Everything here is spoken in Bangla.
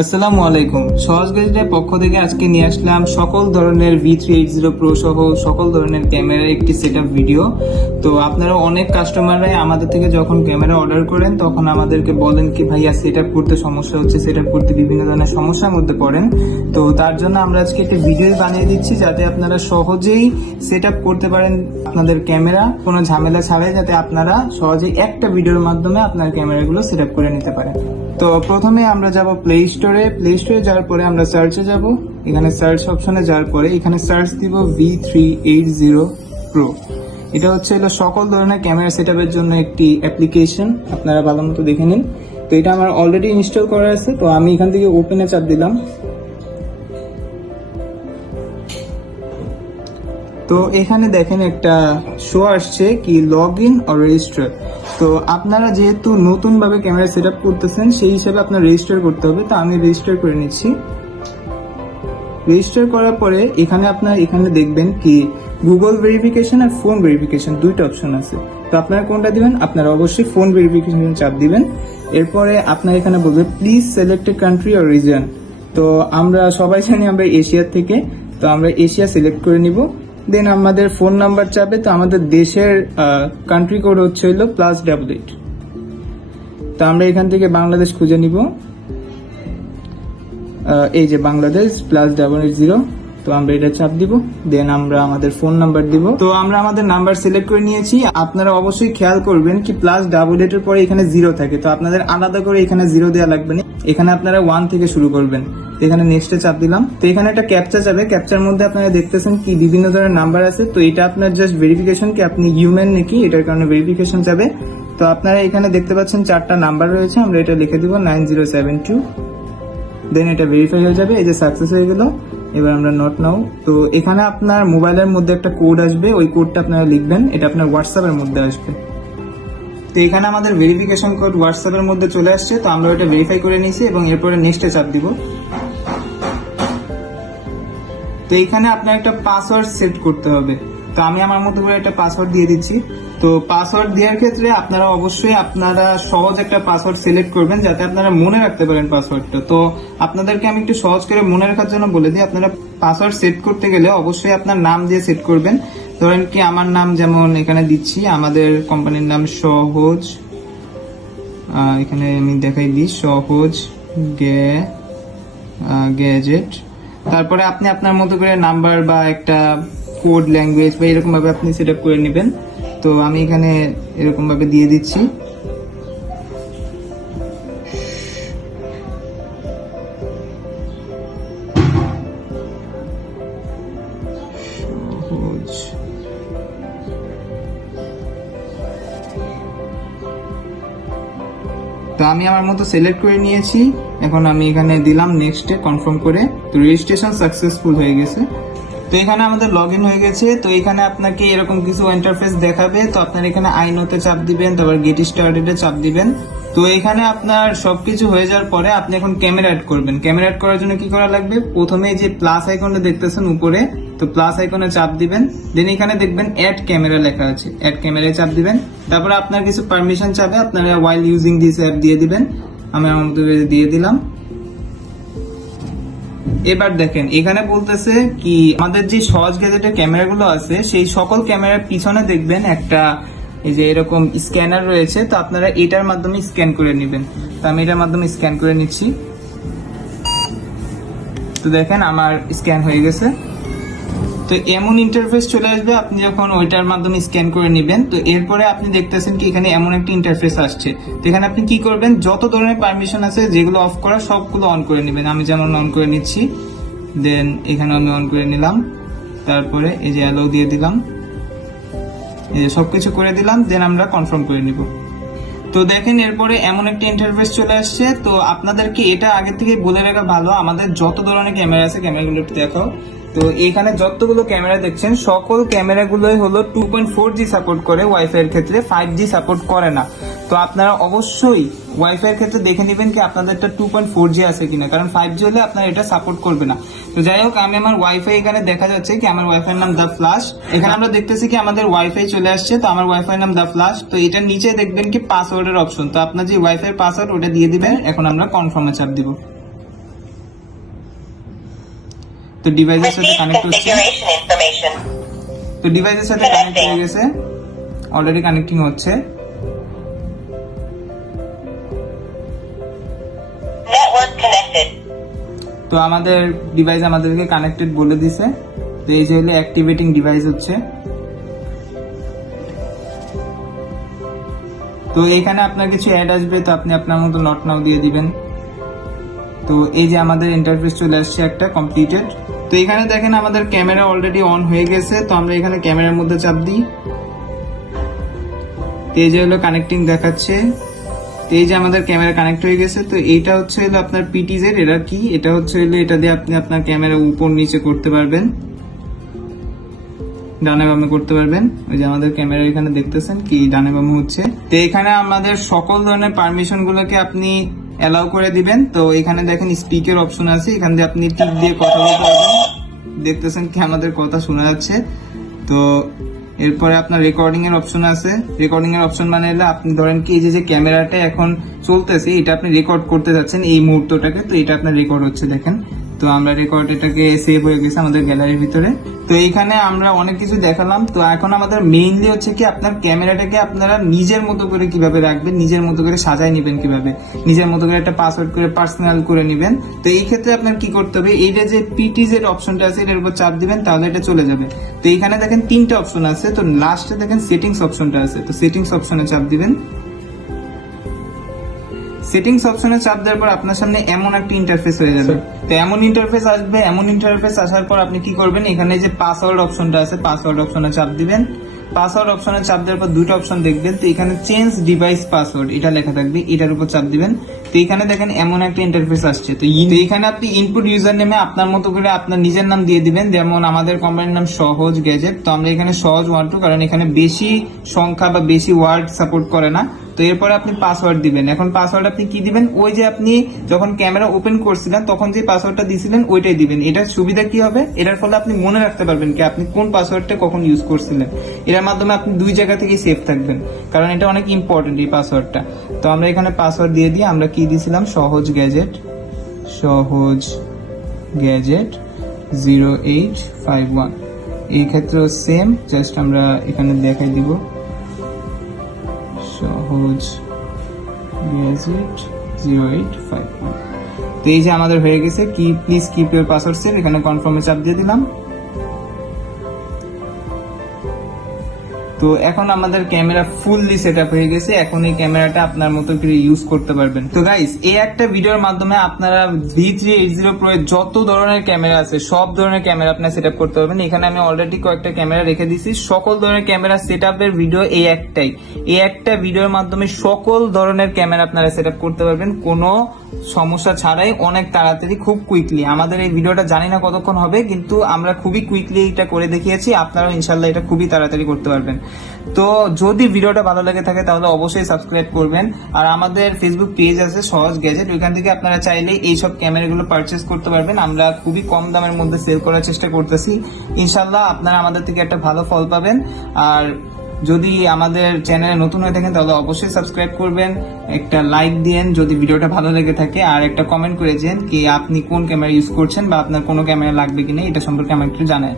আসসালামু আলাইকুম। সহজ গ্যাজেটের পক্ষ থেকে আজকে নিয়ে আসলাম সকল ধরনের V380 Pro সহ সকল ধরনের ক্যামেরার একটি সেটআপ ভিডিও। তো আপনারা অনেক কাস্টমাররাই আমাদের থেকে যখন ক্যামেরা অর্ডার করেন তখন আমাদেরকে বলেন কি ভাইয়া সেটআপ করতে সমস্যা হচ্ছে, সেটআপ করতে বিভিন্ন ধরনের সমস্যার মধ্যে পড়েন। তো তার জন্য আমরা আজকে একটা ভিডিও বানিয়ে দিচ্ছি যাতে আপনারা সহজেই সেটআপ করতে পারেন আপনাদের ক্যামেরা, কোনো ঝামেলা ছাড়াই, যাতে আপনারা সহজেই একটা ভিডিওর মাধ্যমে আপনার ক্যামেরাগুলো সেটআপ করে নিতে পারেন। তো প্রথমে আমরা যাব প্লে স্টোরে যাওয়ার পরে আমরা সার্চে যাব। এখানে সার্চ অপশনে যাওয়ার পরে এখানে সার্চ দিব V380 Pro। এটা হচ্ছে সকল ধরনের ক্যামেরা সেটআপের জন্য একটি অ্যাপ্লিকেশন, আপনারা ভালো মতো দেখে নিন। তো এটা আমার অলরেডি ইনস্টল করা আছে, তো আমি এখান থেকে ওপেনে চাপ দিলাম। তো এখানে দেখেন একটা শো আসছে কি লগ ইন অর রেজিস্টার। তো আপনারা যেহেতু নতুন ভাবে ক্যামেরা সেট আপ করতেছেন সেই হিসাবে আপনার রেজিস্টার করতে হবে। তো আমি রেজিস্টার করে নিচ্ছি। রেজিস্টার করার পরে এখানে দেখবেন কি গুগল ভেরিফিকেশন আর ফোন ভেরিফিকেশন দুইটা অপশন আছে। তো আপনারা কোনটা দিবেন? আপনারা অবশ্যই ফোন ভেরিফিকেশন চাপ দিবেন। এরপরে আপনার এখানে বলবে please select a country or reason. তো আমরা সবাই জানি আমরা এশিয়ার থেকে, তো আমরা এশিয়া সিলেক্ট করে নিব। দেন আমাদের ফোন নাম্বার চাবে, তো আমাদের দেশের কান্ট্রি কোড হচ্ছে +88। তো আমরা এখান থেকে বাংলাদেশ খুঁজে নিব। এই যে বাংলাদেশ +880। তো আমরা এটা চাপ দিব। দেন আমরা আমাদের ফোন নাম্বার দিব। তো আমরা আমাদের নাম্বার সিলেক্ট করে নিয়েছি। আপনারা অবশ্যই খেয়াল করবেন কি +88 এর পরে এখানে 0 থাকে, তো আপনাদের আলাদা করে এখানে 0 দেওয়া লাগবে না। এখানে আপনারা 1 থেকে শুরু করবেন। এখানে নেক্সটে চাপ দিলাম। তো এখানে একটা ক্যাপচা যাবে, ক্যাপচার মধ্যে আপনারা দেখতেছেন কি বিভিন্ন ধরনের নাম্বার আছে। তো এটা আপনার জাস্ট ভেরিফিকেশন কি আপনি হিউম্যান নাকি, এটার কারণে ভেরিফিকেশন যাবে। তো আপনারা এখানে দেখতে পাচ্ছেন 4টা নাম্বার রয়েছে, আমরা এটা লিখে দিব 9072। দেন এটা ভেরিফাই হয়ে যাবে। এই যে সাকসেস হয়ে গেল। এবার আমরা নট নাও। তো এখানে আপনার মোবাইলের মধ্যে একটা কোড আসবে, ওই কোডটা আপনারা লিখবেন, এটা আপনার হোয়াটসঅ্যাপের মধ্যে আসবে। তো এখানে আমাদের ভেরিফিকেশন কোড হোয়াটসঅ্যাপের মধ্যে চলে আসছে। তো আমরা এটা ভেরিফাই করে নিয়েছি এবং এরপরে নেক্সটে চাপ দিব। তো এখানে আপনার একটা পাসওয়ার্ড সেট করতে হবে। তো আমি আমার মতো করে একটা পাসওয়ার্ড দিয়ে দিচ্ছি। তো পাসওয়ার্ড দেওয়ার ক্ষেত্রে আপনারা অবশ্যই সহজ একটা পাসওয়ার্ড সিলেক্ট করবেন যাতে আপনারা মনে রাখতে পারেন পাসওয়ার্ডটা। তো আপনাদেরকে আমি একটু সহজ করে মনে রাখার জন্য বলে দিই, আপনারা পাসওয়ার্ড সেট করতে গেলে অবশ্যই আপনার নাম দিয়ে সেট করবেন। ধরেন কি আমার নাম যেমন এখানে দিচ্ছি, আমাদের কোম্পানির নাম সহজ, এখানে আমি দেখাই দিই সহজ গ্যাজেট। তারপরে আপনি আপনার মতো করে নাম্বার বা একটা কোড ল্যাঙ্গুয়েজ বা এরকম ভাবে আপনি সেট আপ করে নেবেন। তো আমি এখানে এরকম ভাবে দিয়ে দিচ্ছি। তো আমি আমার মতো সিলেক্ট করে নিয়েছি। এখন আমি এখানে দিলাম নেক্সটে কনফার্ম করে। তো রেজিস্ট্রেশন সাকসেসফুল হয়ে গেছে। তো এখানে আমাদের লগ ইন হয়ে গেছে। তো এখানে আপনাকে এরকম কিছু ইন্টারফেস দেখাবে। তো আপনার এখানে আইনোতে চাপ দিবেন, তারপর গেট স্টার্টেডে চাপ দিবেন। তো এখানে আপনার সবকিছু হয়ে যাওয়ার পরে আপনি এখন ক্যামেরা অ্যাড করবেন। ক্যামেরা অ্যাড করার জন্য কি করা লাগবে? প্রথমে যে প্লাস আইকনটা দেখতেছেন উপরে, তো প্লাস আইকনে চাপ দিবেন। দেন এখানে দেখবেন অ্যাড ক্যামেরা লেখা আছে, অ্যাড ক্যামেরায় চাপ দিবেন। তারপরে আপনার কিছু পারমিশন চাবে, আপনারা ওয়াইল ইউজিং দিস অ্যাপ দিয়ে দিবেন। আমি আমার মতো দিয়ে দিলাম। এবার দেখেন এখানে বলতেছে কি আমাদের যে সহজ গ্যাজেটের ক্যামেরাগুলো আছে সেই সকল ক্যামেরার পিছনে দেখবেন একটা এই যে এরকম স্ক্যানার রয়েছে। তো আপনারা এটার মাধ্যমে স্ক্যান করে নেবেন। তো আমি এটার মাধ্যমে স্ক্যান করে নিচ্ছি। তো দেখেন আমার স্ক্যান হয়ে গেছে। তো এমন ইন্টারফেস চলে আসবে আপনি যখন ওইটার মাধ্যমে স্ক্যান করে নেবেন। তো এরপরে আপনি দেখতেছেন কি এখানে এমন একটা ইন্টারফেস আসছে। তো এখানে আপনি কি করবেন, যত ধরনের পারমিশন আছে যেগুলো অফ করা সবগুলো অন করে নেবেন। আমি যেমন অন করে নিচ্ছি। দেন এখানে আমি অন করে নিলাম। তারপরে এই যে অ্যালাউ দিয়ে দিলাম, এই যে সবকিছু করে দিলাম। দেন আমরা কনফার্ম করে নিব। তো দেখেন এরপরে এমন একটা ইন্টারফেস চলে আসছে। তো আপনাদেরকে এটা আগে থেকে বলে রাখা ভালো, আমাদের যত ধরনের ক্যামেরা আছে ক্যামেরাগুলো একটু দেখাও। তো এখানে যতগুলো ক্যামেরা দেখছেন সকল ক্যামেরাগুলোই হলো 2.4G সাপোর্ট করে, ওয়াইফাই এর ক্ষেত্রে 5G সাপোর্ট করে না। তো আপনারা অবশ্যই ওয়াইফাই এর ক্ষেত্রে দেখে নেবেন কি আপনাদেরটা 2.4G আছে কিনা, কারণ 5G হলে আপনার এটা সাপোর্ট করবে না। তো যাই হোক, আমি আমার ওয়াইফাই এখানে দেখা যাচ্ছে কি আমার ওয়াইফাই নাম দা ফ্লাশ। এখানে আমরা দেখতেছি কি আমাদের ওয়াইফাই চলে আসছে। তো আমার ওয়াইফাই নাম দা ফ্লাশ। তো এটার নিচে দেখবেন কি পাসওয়ার্ডের অপশন। তো আপনার যে ওয়াইফাই পাসওয়ার্ড ওটা দিয়ে দিবেন। এখন আমরা কনফার্মে চাপ দিব। তো ডিভাইসের সাথে Receive কানেক্ট হচ্ছে। configuration information. তো ডিভাইসের সাথে কানেক্ট হয়ে গেছে, অলরেডি কানেক্টিং হচ্ছে। Network connected. তো আমাদের ডিভাইস আমাদেরকে কানেক্টেড বলে দিছে। তো এই যে হলো অ্যাক্টিভেটিং ডিভাইস হচ্ছে। তো এখানে আপনার কিছু অ্যাড আসবে, তো আপনি আপনার মতো নট নাও দিয়ে দিবেন। তো এই যে আমাদের ইন্টারফেস চলে আসছে একটা কমপ্লিটেড। তো এখানে দেখেন আমাদের ক্যামেরা অলরেডি অন হয়ে গেছে। তো আমরা এখানে ক্যামেরার মধ্যে চাপ দিই, তো এই যে হলো কানেক্টিং দেখাচ্ছে। তো এই যে আমাদের ক্যামেরা কানেক্ট হয়ে গেছে। তো এইটা হচ্ছে হলো আপনার পিটিজেড। এটা কি, এটা হচ্ছে হলো এটা দিয়ে আপনি আপনার ক্যামেরা উপর নিচে করতে পারবেন, ডানে বামে করতে পারবেন। ওই যে আমাদের ক্যামেরা এখানে দেখতেছেন কি ডানে বামে হচ্ছে। তো এখানে আমাদের সকল ধরনের পারমিশন গুলোকে আপনি অ্যালাউ করে দিবেন। তো এখানে দেখেন স্পিকের অপশন আছে, এখান দিয়ে আপনি টিপ দিয়ে কথা বলতে পারবেন। দেখতেছেন কি আমাদের কথা শোনা যাচ্ছে। তো এরপরে আপনার রেকর্ডিং এর অপশন আছে। রেকর্ডিং এর অপশন মানে হলো আপনি ধরেন কি এই যে ক্যামেরাটা এখন চলতেছে, এটা আপনি রেকর্ড করতে যাচ্ছেন এই মুহূর্তটাকে, তো এটা আপনার রেকর্ড হচ্ছে দেখেন। তো আমরা রেকর্ড এটাকে সেভ হয়ে গেছে আমাদের গ্যালারির ভিতরে। তো এইখানে আমরা অনেক কিছু দেখালাম। তো এখন আমাদের মেইনলি হচ্ছে কি আপনার ক্যামেরাটাকে আপনারা নিজের মতো করে কিভাবে রাখবেন, নিজের মতো করে সাজায় নেবেন, কিভাবে নিজের মতো করে একটা পাসওয়ার্ড করে পার্সোনাল করে নেবেন। তো এই ক্ষেত্রে আপনার কি করতে হবে, এইটা যে পিটিজেড অপশনটা আছে এটার উপর চাপ দিবেন, তাহলে এটা চলে যাবে। তো এইখানে দেখেন 3টা অপশন আছে। তো লাস্টে দেখেন সেটিংস অপশনটা আছে, তো সেটিংস অপশনে চাপ দিবেন। সেটিংস অপশনে চাপ দেওয়ার পর আপনার সামনে এমন একটা ইন্টারফেস হয়ে যাবে। তো এমন ইন্টারফেস আসবে, এমন ইন্টারফেস আসার পর আপনি কি করবেন, এখানে যে পাসওয়ার্ড অপশনটা আছে পাসওয়ার্ড অপশনে চাপ দিবেন। পাসওয়ার্ড অপশনে চাপ দেওয়ার পর দুটো অপশন দেখবেন। তো এখানে চেঞ্জ ডিভাইস পাসওয়ার্ড এটা লেখা থাকবে, এটার উপর চাপ দিবেন। তো এখানে দেখেন এমন একটা ইন্টারফেস আসছে। তো এখানে আপনি ইনপুট ইউজার নেমে আপনার মতো করে আপনার নিজের নাম দিয়ে দিবেন। যেমন আমাদের কোম্পানির নাম সহজ গ্যাজেট, তো আমরা এখানে সহজ 1 কারণ এখানে বেশি সংখ্যা বা বেশি ওয়ার্ড সাপোর্ট করে না। তো এরপরে আপনি পাসওয়ার্ড দিবেন। এখন পাসওয়ার্ড আপনি কি দিবেন, ওই যে আপনি যখন ক্যামেরা ওপেন করছিলেন তখন যে পাসওয়ার্ডটা দিছিলেন ওইটাই দিবেন। এটার সুবিধা কি হবে, এটার ফলে আপনি মনে রাখতে পারবেন কি আপনি কোন পাসওয়ার্ডটা কখন ইউজ করছিলেন। এটার মাধ্যমে আপনি 2 জায়গা থেকে সেফ থাকবেন, কারণ এটা অনেক ইম্পর্টেন্ট এই পাসওয়ার্ডটা। তো আমরা এখানে পাসওয়ার্ড দিয়ে দিই। আমরা কি দিছিলাম, সহজ গ্যাজেট 0851। এই ক্ষেত্রেও সেম, জাস্ট আমরা এখানে দেখাই দিব সহজ গ্যাজেট 0851। তো এই যে আমাদের হয়ে গেছে কি please keep your password save, এখানে কনফার্মে চাপ দিয়ে দিলাম। তো এখন আমাদের ক্যামেরা ফুললি সেটআপ হয়ে গেছে। এখন এই ক্যামেরাটা আপনার মতো করে ইউজ করতে পারবেন। তো গাইস, এই একটা ভিডিওর মাধ্যমে আপনারা V380 Pro এর যত ধরনের ক্যামেরা আছে সব ধরনের ক্যামেরা আপনারা সেটআপ করতে পারবেন। এখানে আমি অলরেডি কয়েকটা ক্যামেরা রেখে দিয়েছি। সকল ধরনের ক্যামেরা সেটআপের ভিডিও এই একটা ভিডিওর মাধ্যমে সকল ধরনের ক্যামেরা আপনারা সেটআপ করতে পারবেন কোনো সমস্যা ছাড়াই, অনেক তাড়াতাড়ি, খুব কুইকলি। আমাদের এই ভিডিওটা জানি না কতক্ষণ হবে, কিন্তু আমরা খুবই কুইকলি এটা করে দেখিয়েছি। আপনারাও ইনশাল্লাহ এটা খুবই তাড়াতাড়ি করতে পারবেন। তো যদি ভিডিওটা ভালো লেগে থাকে তাহলে অবশ্যই সাবস্ক্রাইব করবেন। আর আমাদের ফেসবুক পেজ আছে সহজ গ্যাজেট, ওইখান থেকে আপনারা চাইলে এইসব ক্যামেরাগুলো পারচেস করতে পারবেন। আমরা খুবই কম দামের মধ্যে সেল করার চেষ্টা করতেছি। ইনশাল্লাহ আপনারা আমাদের থেকে একটা ভালো ফল পাবেন। আর যদি আমাদের চ্যানেলে নতুন হয়ে থাকেন তাহলে অবশ্যই সাবস্ক্রাইব করবেন, একটা লাইক দিয়েন যদি ভিডিওটা ভালো লেগে থাকে, আর একটা কমেন্ট করে দিন কি আপনি কোন ক্যামেরা ইউজ করছেন বা আপনার কোনো ক্যামেরা লাগবে কিনা এটা সম্পর্কে আমাকে একটু জানান।